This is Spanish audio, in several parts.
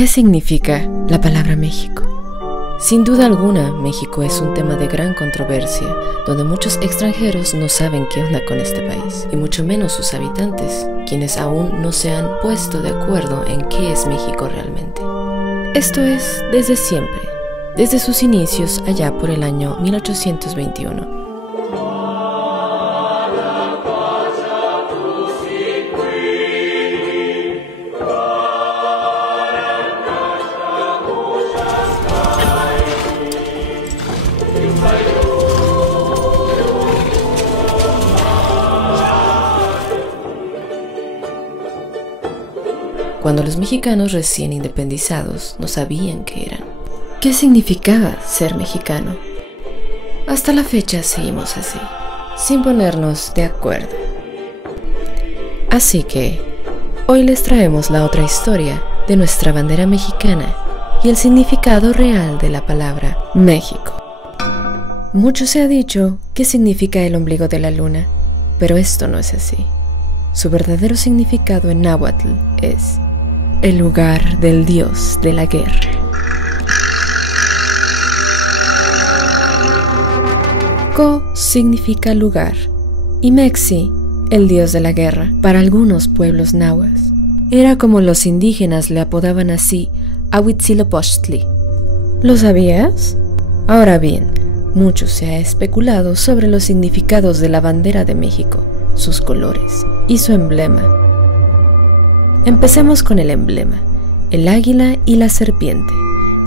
¿Qué significa la palabra México? Sin duda alguna, México es un tema de gran controversia, donde muchos extranjeros no saben qué onda con este país, y mucho menos sus habitantes, quienes aún no se han puesto de acuerdo en qué es México realmente. Esto es desde siempre, desde sus inicios allá por el año 1821. Cuando los mexicanos recién independizados no sabían qué eran. ¿Qué significaba ser mexicano? Hasta la fecha seguimos así, sin ponernos de acuerdo. Así que, hoy les traemos la otra historia de nuestra bandera mexicana y el significado real de la palabra México. Mucho se ha dicho que significa el ombligo de la luna, pero esto no es así. Su verdadero significado en náhuatl es el lugar del dios de la guerra. Co significa lugar y Mexi, el dios de la guerra, para algunos pueblos nahuas. Era como los indígenas le apodaban así a Huitzilopochtli. ¿Lo sabías? Ahora bien, mucho se ha especulado sobre los significados de la bandera de México, sus colores y su emblema. Empecemos con el emblema, el águila y la serpiente.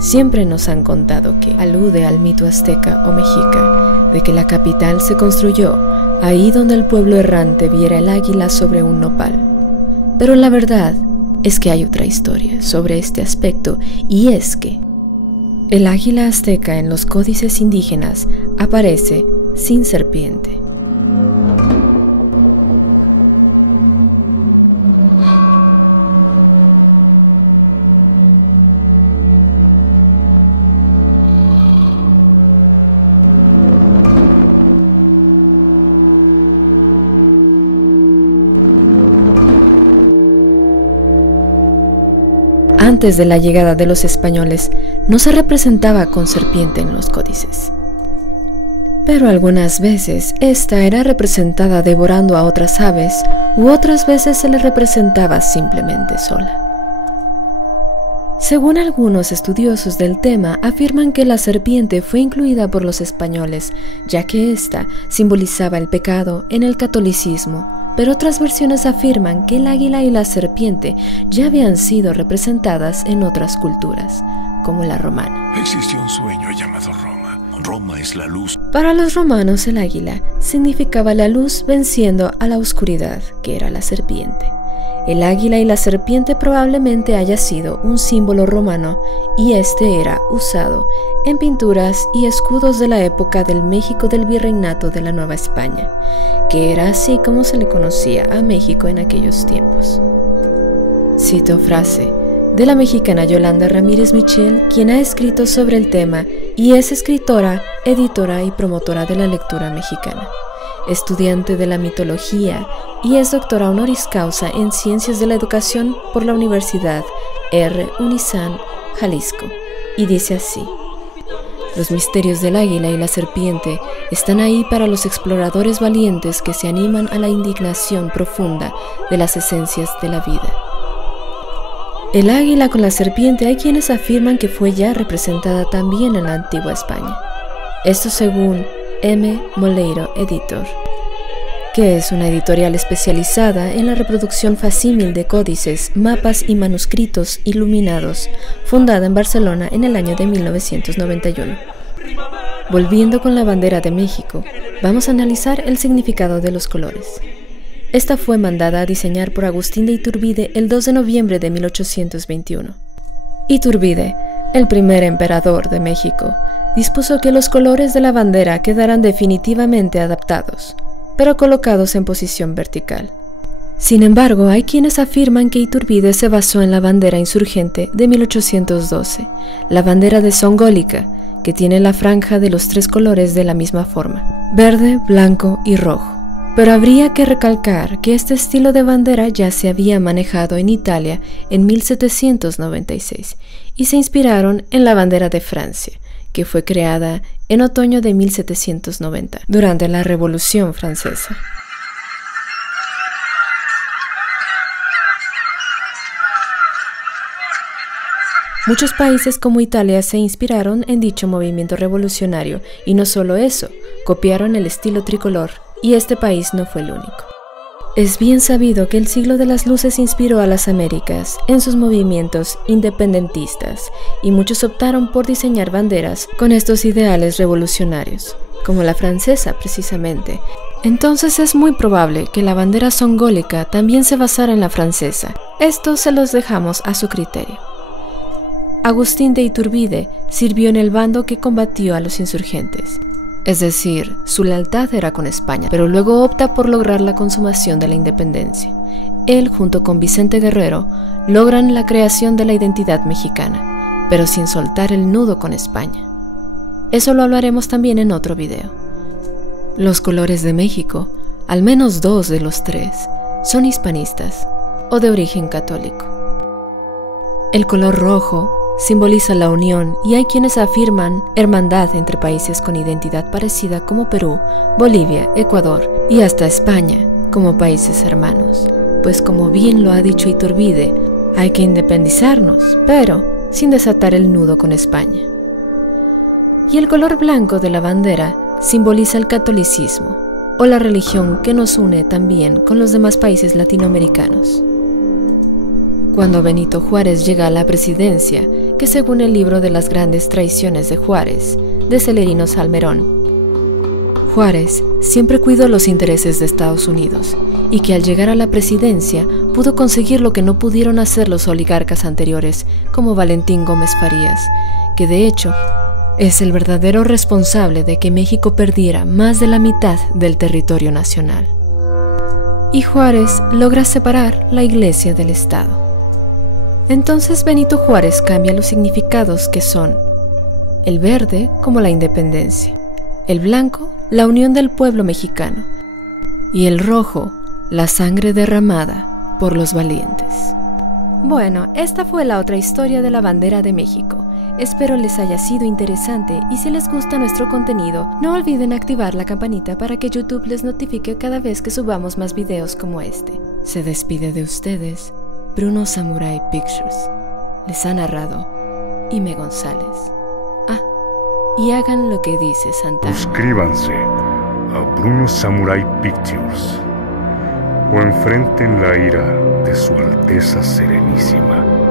Siempre nos han contado que alude al mito azteca o mexica de que la capital se construyó ahí donde el pueblo errante viera el águila sobre un nopal. Pero la verdad es que hay otra historia sobre este aspecto, y es que el águila azteca en los códices indígenas aparece sin serpiente. Antes de la llegada de los españoles, no se representaba con serpiente en los códices. Pero algunas veces esta era representada devorando a otras aves, u otras veces se le representaba simplemente sola. Según algunos estudiosos del tema, afirman que la serpiente fue incluida por los españoles, ya que ésta simbolizaba el pecado en el catolicismo. Pero otras versiones afirman que el águila y la serpiente ya habían sido representadas en otras culturas, como la romana. Existió un sueño llamado Roma. Roma es la luz. Para los romanos, el águila significaba la luz venciendo a la oscuridad, que era la serpiente. El águila y la serpiente probablemente haya sido un símbolo romano, y este era usado en pinturas y escudos de la época del México del Virreinato de la Nueva España, que era así como se le conocía a México en aquellos tiempos. Cito frase de la mexicana Yolanda Ramírez Michel, quien ha escrito sobre el tema y es escritora, editora y promotora de la lectura mexicana, estudiante de la mitología y es doctora honoris causa en Ciencias de la Educación por la Universidad R. Unizan, Jalisco, y dice así: los misterios del águila y la serpiente están ahí para los exploradores valientes que se animan a la indignación profunda de las esencias de la vida. El águila con la serpiente hay quienes afirman que fue ya representada también en la antigua España. Esto según M. Moleiro, editor, que es una editorial especializada en la reproducción facsímil de códices, mapas y manuscritos iluminados, fundada en Barcelona en el año de 1991. Volviendo con la bandera de México, vamos a analizar el significado de los colores. Esta fue mandada a diseñar por Agustín de Iturbide el 2 de noviembre de 1821. Iturbide, el primer emperador de México, dispuso que los colores de la bandera quedaran definitivamente adaptados, pero colocados en posición vertical. Sin embargo, hay quienes afirman que Iturbide se basó en la bandera insurgente de 1812, la bandera de Zongólica, que tiene la franja de los tres colores de la misma forma, verde, blanco y rojo. Pero habría que recalcar que este estilo de bandera ya se había manejado en Italia en 1796 y se inspiraron en la bandera de Francia, que fue creada en otoño de 1790, durante la Revolución Francesa. Muchos países como Italia se inspiraron en dicho movimiento revolucionario y no solo eso, copiaron el estilo tricolor, y este país no fue el único. Es bien sabido que el siglo de las luces inspiró a las Américas en sus movimientos independentistas y muchos optaron por diseñar banderas con estos ideales revolucionarios, como la francesa precisamente. Entonces es muy probable que la bandera songólica también se basara en la francesa. Esto se los dejamos a su criterio. Agustín de Iturbide sirvió en el bando que combatió a los insurgentes. Es decir, su lealtad era con España, pero luego opta por lograr la consumación de la independencia. Él, junto con Vicente Guerrero, logran la creación de la identidad mexicana, pero sin soltar el nudo con España. Eso lo hablaremos también en otro video. Los colores de México, al menos 2 de los 3, son hispanistas o de origen católico. El color rojo simboliza la unión y hay quienes afirman hermandad entre países con identidad parecida como Perú, Bolivia, Ecuador y hasta España como países hermanos. Pues como bien lo ha dicho Iturbide, hay que independizarnos, pero sin desatar el nudo con España. Y el color blanco de la bandera simboliza el catolicismo o la religión que nos une también con los demás países latinoamericanos. Cuando Benito Juárez llega a la presidencia, que según el libro de las grandes traiciones de Juárez, de Celerino Salmerón, Juárez siempre cuidó los intereses de Estados Unidos y que al llegar a la presidencia pudo conseguir lo que no pudieron hacer los oligarcas anteriores, como Valentín Gómez Farías, que de hecho es el verdadero responsable de que México perdiera más de la mitad del territorio nacional. Y Juárez logra separar la Iglesia del Estado. Entonces Benito Juárez cambia los significados que son el verde como la independencia, el blanco la unión del pueblo mexicano y el rojo la sangre derramada por los valientes. Bueno, esta fue la otra historia de la bandera de México. Espero les haya sido interesante y si les gusta nuestro contenido, no olviden activar la campanita para que YouTube les notifique cada vez que subamos más videos como este. Se despide de ustedes Bruno Samurai Pictures. Les ha narrado Ime González. Y hagan lo que dice Santana. Suscríbanse a Bruno Samurai Pictures o enfrenten la ira de su Alteza Serenísima.